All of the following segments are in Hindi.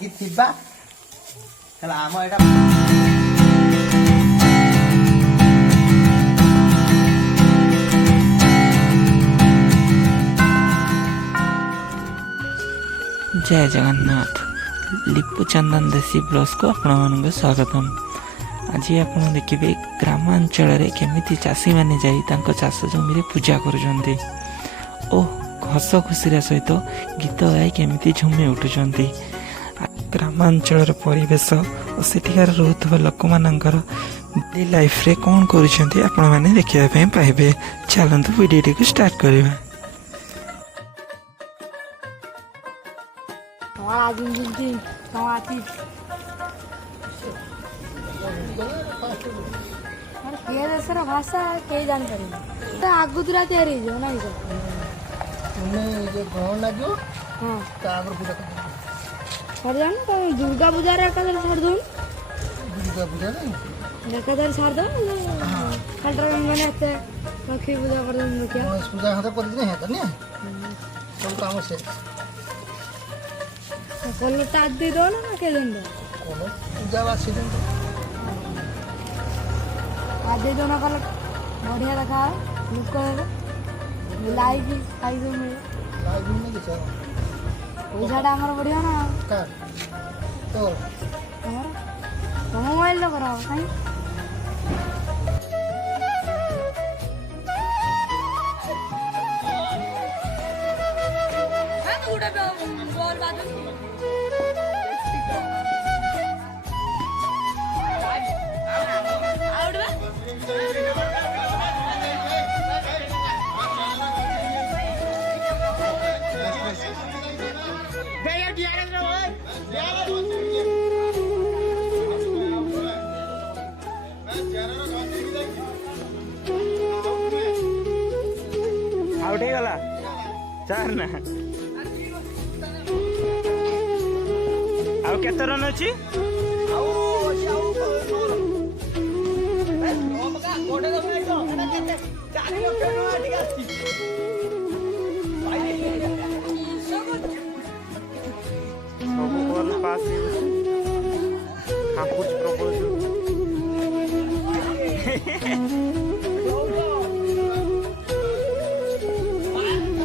कि थिबा हला आम एटा जय जगन्नाथ लिपु चंदन देसी ब्लॉग्स को आपण स्वागतम। आज आप देखिए ग्रामांचल केमिति चाषी मैंने जाई तांको चाष जमी पूजा करुँच और हस खुशी सहित गीत गाई केमिति झुमी उठुंट। ग्रामांचल परिवेश और सेठिकार रोथुवा लोक मानकर डेली लाइफ रे कौन करुँच आपण मैंने देखा पाइबे। चलतु वीडियो को स्टार्ट करवा। देशर भाषा कई जानपारे आगुतरा तैयारी हो ना ग्रहण लगे हाँ पूजा छाड़ जान तो दुर्गा पूजा रे एकादर छाड़ दो दुर्गा पूजा एकादर छाड़ दो कलर मैंने एते लक्ष्मी पूजा कर दो क्या गणेश पूजा हाथ कर दिन है तने सब काम से कलर ता दे दो ना के दिन दो कोनो पूजा वासी दिन आ दे दो ना कलर बढ़िया रखा लुक लाइक खाई दो मैं लाइव में के चल पैसा हमर बढ़िया ना का तो हमर मोबाइल लो कराओ काई हां तो उड़ा बॉल बाजू आउट ही गला चार ना आउ केते रन अछि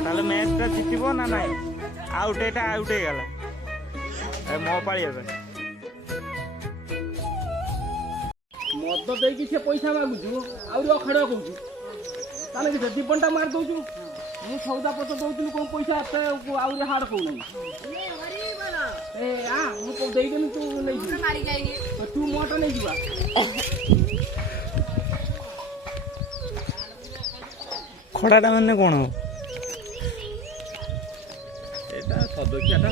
ताले मैच टा जितबो ना नाइ आउट एटा आउट हे गला ए मो पाळी अब मद देकी से पैसा मागुछु आउरी अखड़ा कहूछु ताले के दीपनटा मार दउछु मु सौदा पत्र दउछु कोन पैसा आउरी हाड कहू नहीं ए आ मु को देई देनी तू नहीं मारी जाएगी तो तू मोटो नहीं जीवा खड़ाटा माने कोन हो एटा सदस्यटा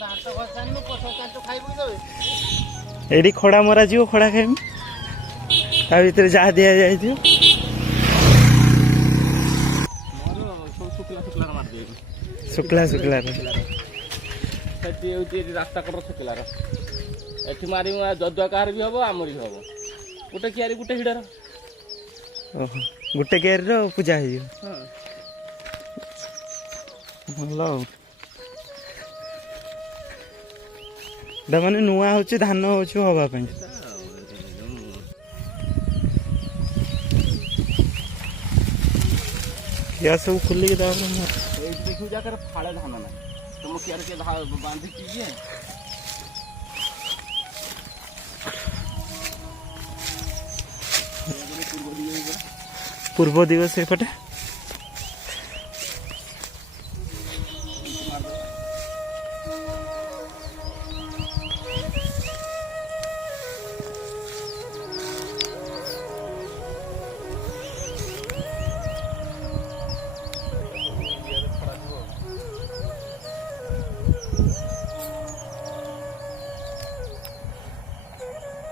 दांत घसान नु पसका तो खाइबो देबे एडी खड़ा मरा जीव खड़ा खाइम ता भीतर जा दिया जाय थियो मोर सब शुक्ला शुक्ला मार दे शुक्ला शुक्ला सेठी होती रास्ता कर शुक्ला रो एठी मारी जदुआ कार भी हबो आमरी भी हबो गोटे कियारी गोटे हिडर ओहो गुटे केर रो पूजा हे हां भलो दा माने नुआ होची धान होची होबा पई या सब खुली के दाव ए देखु जाकर फाळे धान ना तुम कियार के बांधी कीजिए पूर्व दिवस एपटे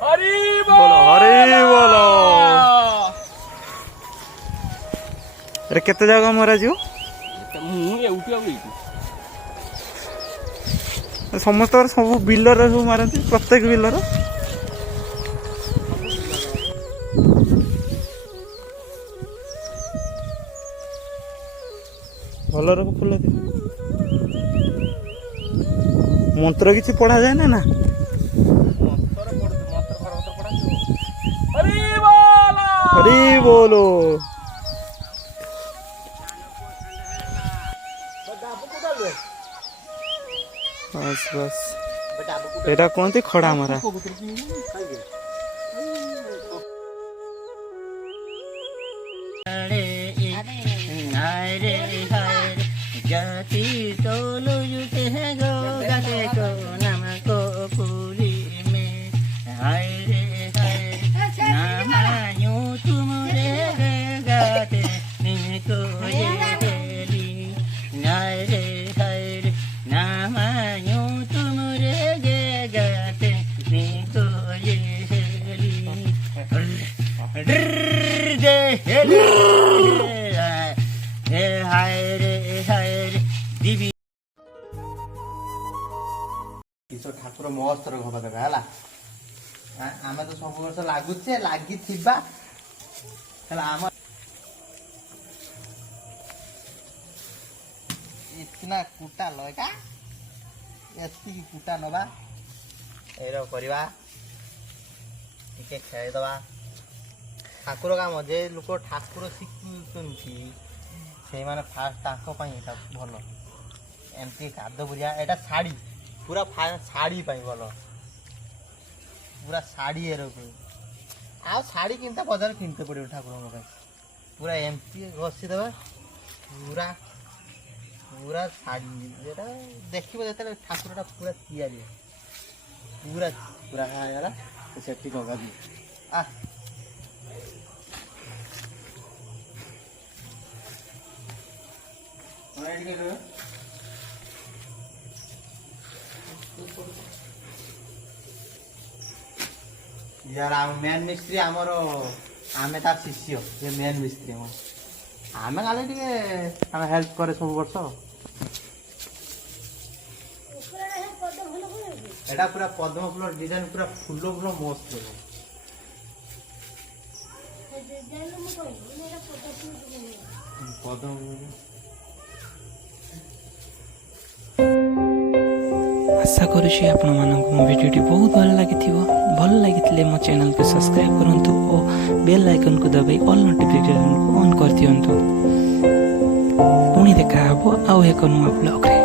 हरि बोलो हरे बोलो अरे केते जगह मरा जीव मु एउटी आउ समस्त सब बिलर सब मारती प्रत्येक बिलर ଭଲ ରକ ଫୁଲ ଦିଅ। ମନ୍ତ୍ର କିଛି ପଢା ଯାଏ ନା? ହରି ବୋଲ। ବାସ୍ ବାସ୍ ଏଇଟା କୁହନ୍ତି ଖଡା ମରା। ଠାକୁର ମସ୍ତର ଘର ଦେବା ହେଲା। ଆମେ ତ ସବୁ ବର୍ଷ ଲାଗୁଛେ ଲାଗିଥିବା ହେଲା। ଆମ ଇतना କୁଟା ଲଗା ଏତିକି କୁଟା ନବା ଏଇର କରିବା ଟିକେ ଖେଳିଦବା। ଠାକୁର କାମ ଯେ ଲୋକ ଠାକୁର ଶିଖୁଛନ୍ତି ସେଇମାନେ ଫାଷ୍ଟ ତାଙ୍କ ପାଇଁ ଏଇଟା ଭଲ। ଏମିତି କାଦ ବୁରିଆ ଏଇଟା ଶାଢ଼ୀ ପୁରା ଶାଢ଼ୀ ପାଇଁ ଭଲ। ପୁରା ଶାଢ଼ୀ ଏରକୁ ଆଉ ଶାଢ଼ୀ କିଣିତେ ବଜାରରେ କିଣିତେ ପଡ଼ିବ ଠାକୁରଙ୍କ ପାଇଁ। ପୁରା ଏମିତି ଘଷିଦେବା ପୁରା ପୁରା ଶାଢ଼ୀ ଯେଟା ଦେଖିବ ଯେତେବେଳେ ଠାକୁରଟା ପୁରା ତିଆରି ପୁରା ପୁରା ହେଇଗଲା ସେଠି ଲଗାବି। यार मेन मिस्त्री आमर आमे तार शिष्य ये मेन मिस्त्री आमे खाली टे हेल्प करे सब वर्ष। एटा पूरा पद्म फूल डिजाइन पूरा फूल फूल मस्त पद्म आशा करुँच आपण मानक मो भिडियोटी बहुत भल लगी भल लगी मो चैनल को सब्सक्राइब करंतु और बेल आइकन को दबाई ऑल नोटिफिकेशन को ऑन कर दियंतु। पुणी देखा हबो आउ एक नुआ ब्लॉग रे।